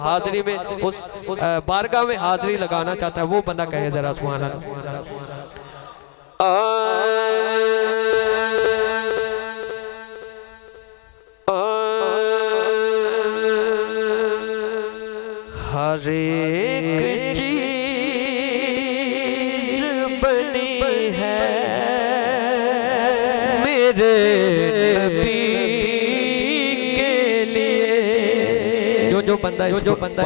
हाजिरी में उस बारगाह में हाजिरी लगाना चाहता है वो बंदा कहे जरा सुभान अल्लाह। हर एक चीज बनी है मेरे नबी के लिए। जो बंदा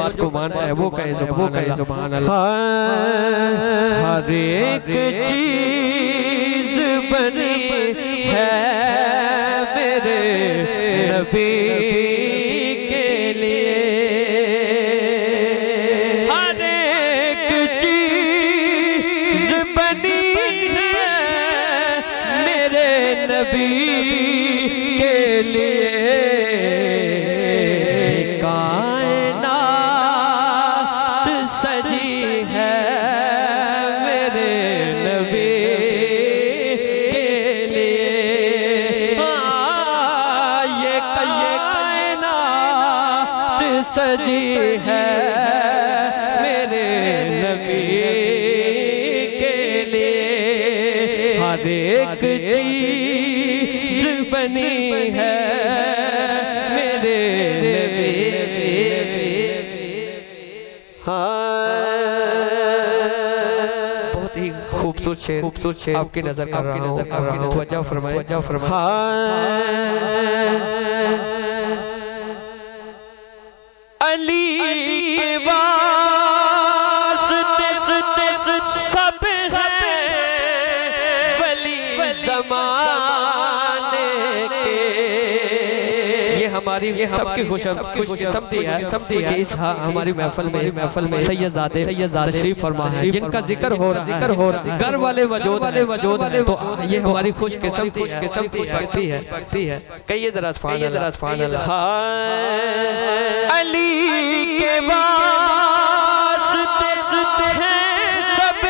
इसको मानता है वो कहे सुभान अल्लाह। हर एक चीज बनी है मेरे नबी के लिए। हर एक चीज बनी है मेरे नबी के लिए। सजी है मेरे नबी के लिए। ये कायनात सजी है मेरे नबी के लिए। हर एक चीज बनी है मेरे नबी। बहुत ही खूबसूरत शेर आपकी नजर कर रहा हूँ। तवज्जो फरमाए। अली के वास्ते सब है वली ज़माने के। ये सबकी खुशकिस्मती है कि इस हमारी महफिल में सैयदादे तशरीफ फरमा है जिनका जिक्र हो रहा है। घर वाले मौजूद तो ये हमारी खुशकिस्मती है। कहिए जरा सुभान अल्लाह। अली के वास्ते हैं सब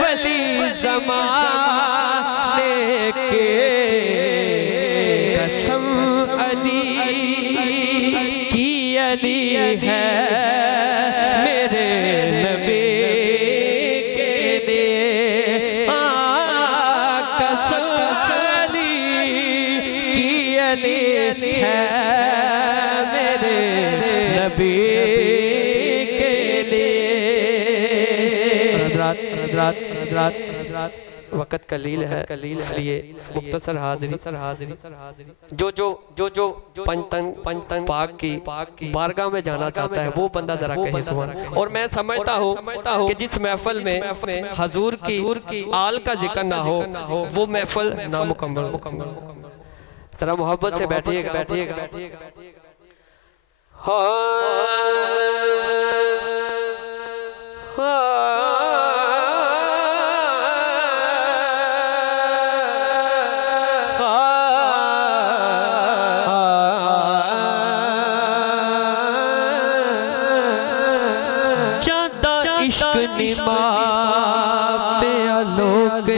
वली ज़माने के। कसम अली है मेरे नबी के लिए। कसम अली है मेरे नबी के लिए। वक़्त कलील है इसलिए मुख्तसर हाजिरी जो पंचतन पाक की बारगाह में जाना चाहता है वो बंदा जरा कहे सुभान। और मैं समझता हूँ कि जिस महफिल में हजूर की आल का जिक्र ना हो वो महफिल नामुकम्मल। जरा मोहब्बत से बैठिएगा। इश्क निमा पे आलोक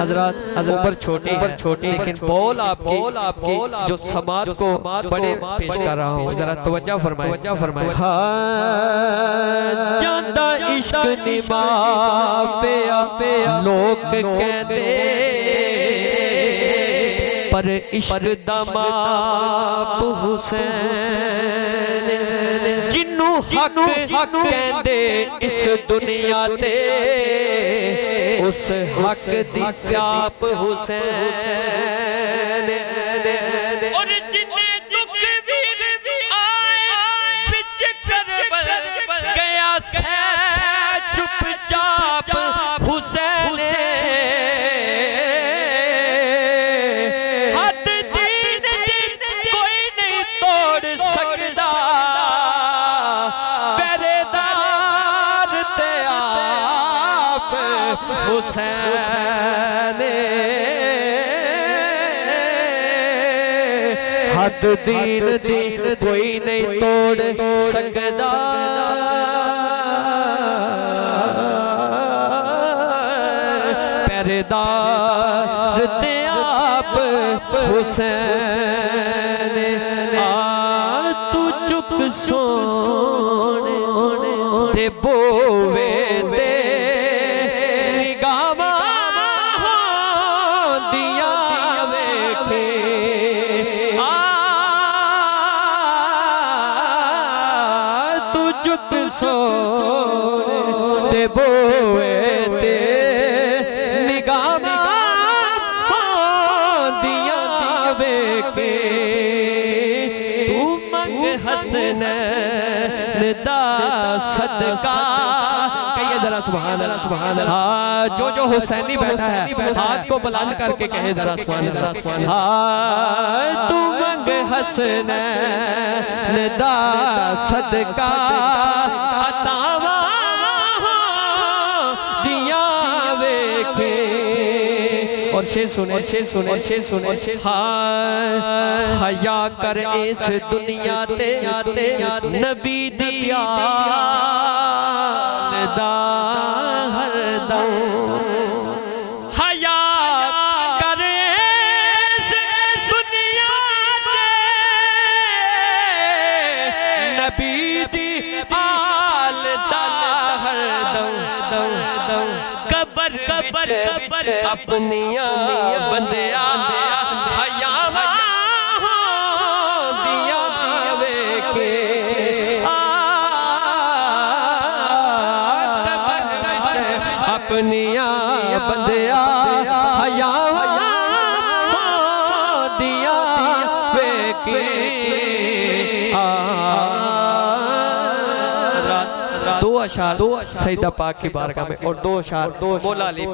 हजरत ऊपर छोटी लेकिन बोल आपकी जो समाज को बड़े पेश कर रहा हूँ। जरा तवज्जो फरमाए। जाता इश्क निमा पे लोग कहते पर इश्क दमाप हुसैन जिन्नू हक कहते इस दुनिया ते उस हक दी स्याप हुसैन। और जिन्हें दुख भी आए बिच करबल गया से चुपचाप हुसैन। हद दीन कोई नहीं तोड़ सकता पहरेदार ते आप हुसैन। हद दीन कोई नहीं तोड़ सकता पहरेदार ते आप हुसैन। तू चुक सोने ते बोवे दे निगामा दिया वेखे तू चुक सोने ते बोवे दे निगामा दिया वेखे तू मंग हसनैन दा सदका कहिए जरा सुभान अल्लाह सुभान अल्लाह। हाँ जो हुसैनी बैठा है हाथ को बुलंद करके कहे जरा सुभान अल्लाह। हाँ तू मंग हसनैन दा सदका अतावा दिया वेखे। और शेर सुने हाँ हया कर इस दुनिया ते नबी दिया दा हरदम हया कर इस दुनिया ते नबी दी आल दा हरदम कबर अपनिया बंदिया हयावा दिया वेखे अपनिया बंदिया हयावा दिया वेखे। दो अशार सईदा पाक की बारगाह में और दो अशार मौला अली